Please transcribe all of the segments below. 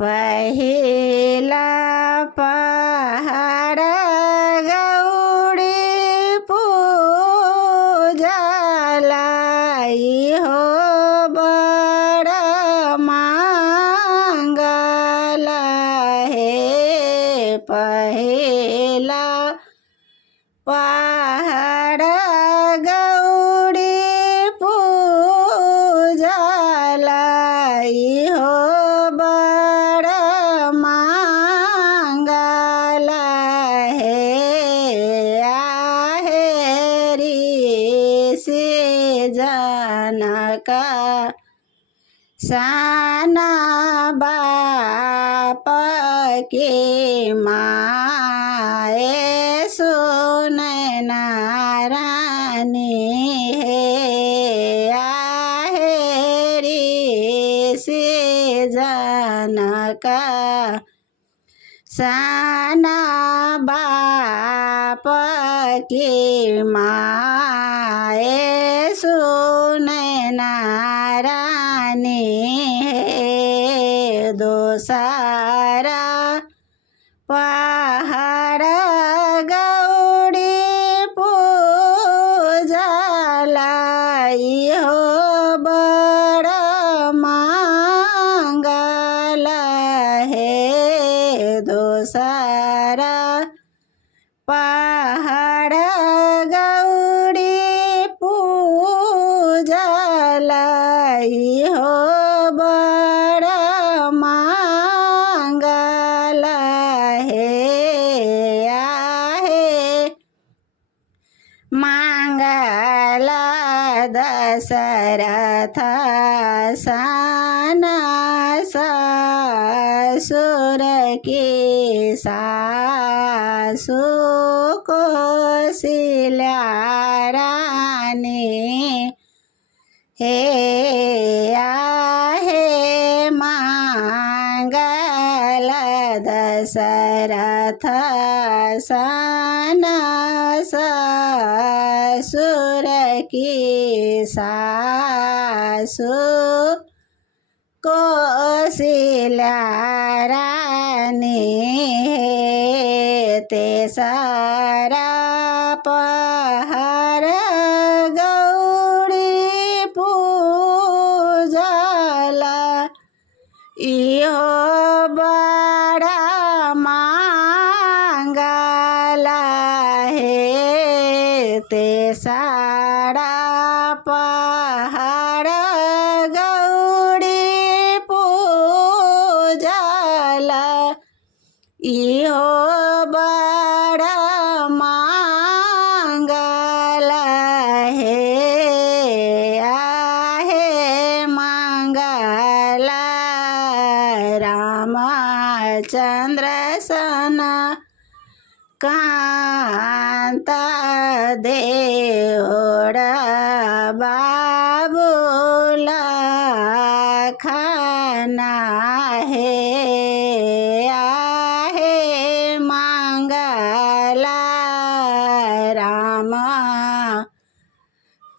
पहिला पहाड़ गौड़ी पूजलाई हो बड़ मांगल हे। पहिला पहाड़ गौड़ी पूजलाई हो बड़ मांगल हे। आहेरी से जनक साना बाप के माए सुनै नारानी हे। आहेरी से जनक साना बाप के माए सुनै नारानी हे। दोसरा पहाड़ गौड़ी पूजलाई हो बड़ मांगल हे। दोसरा पहाड़ गौड़ी पूजलाई हो बड़ मांगल हे। आहे मांगल दशरथ साना ससुर की सासु कौशल्या रानी हे। आहे मांगल दशरथ साना ससुर की सासु कौशल्या रानी हे। तेसरा पहाड़ गौड़ी पूजलाई हो बड़ मांगल हे। तेसरा पहाड़ गौड़ी पूजलाई हो बड़ मांगल हे। आहे मांगल रामचंद्र सन कांत देवड़ बाबुल खाना हे। आहे मांगल राम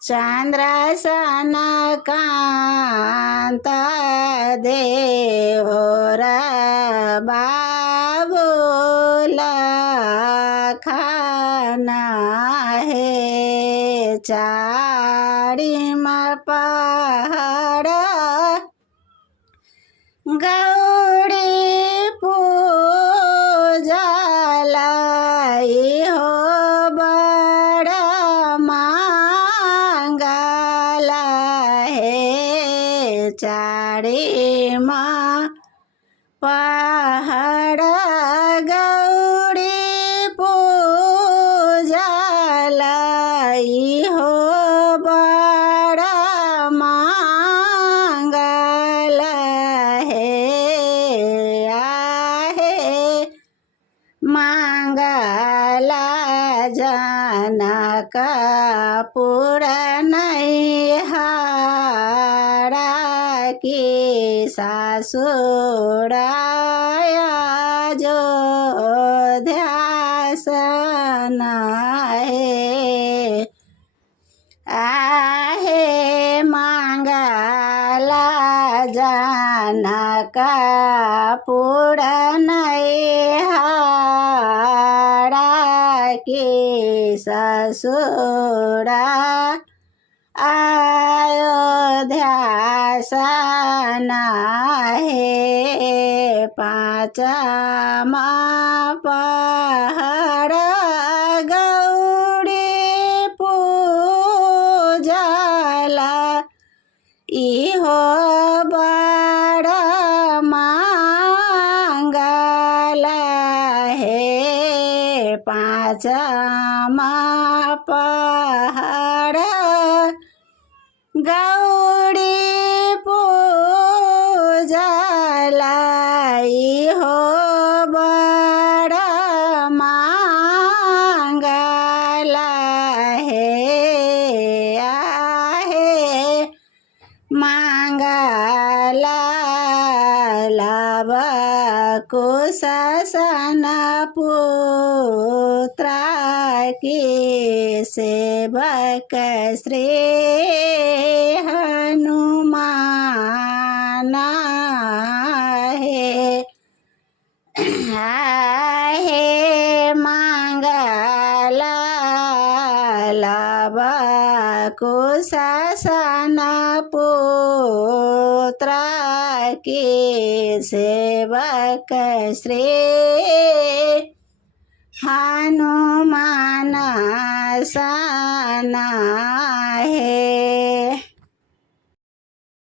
चंद्र सन कांत देवड़ बाबुल खाना हे। चारिम पहाड़ गौड़ी पूजलाई हो बड़ मांगल हे। चारिम पहाड़ गौड़ी पूजलाई हो बड़ मांगल हे। आहे मांगल जनक पुर नैहरा की सासुराया अयोध्यासन हे। आहे मांगल जनक का पूरन हारा के ससुरा अयोध्या सना हे पाँचमा पहाड़ गौरी पूजला इहो बड़ मांगल हे पाँचमा पहाड़ गौरी पूजला इहो बड़ मांगल हे आहे मांगल लाभ कुश सन पुत्र की सेवक श्री हनुमान हे मांगल लाभ कुश सन पुत्र की सेवक श्री हनुमान सना हे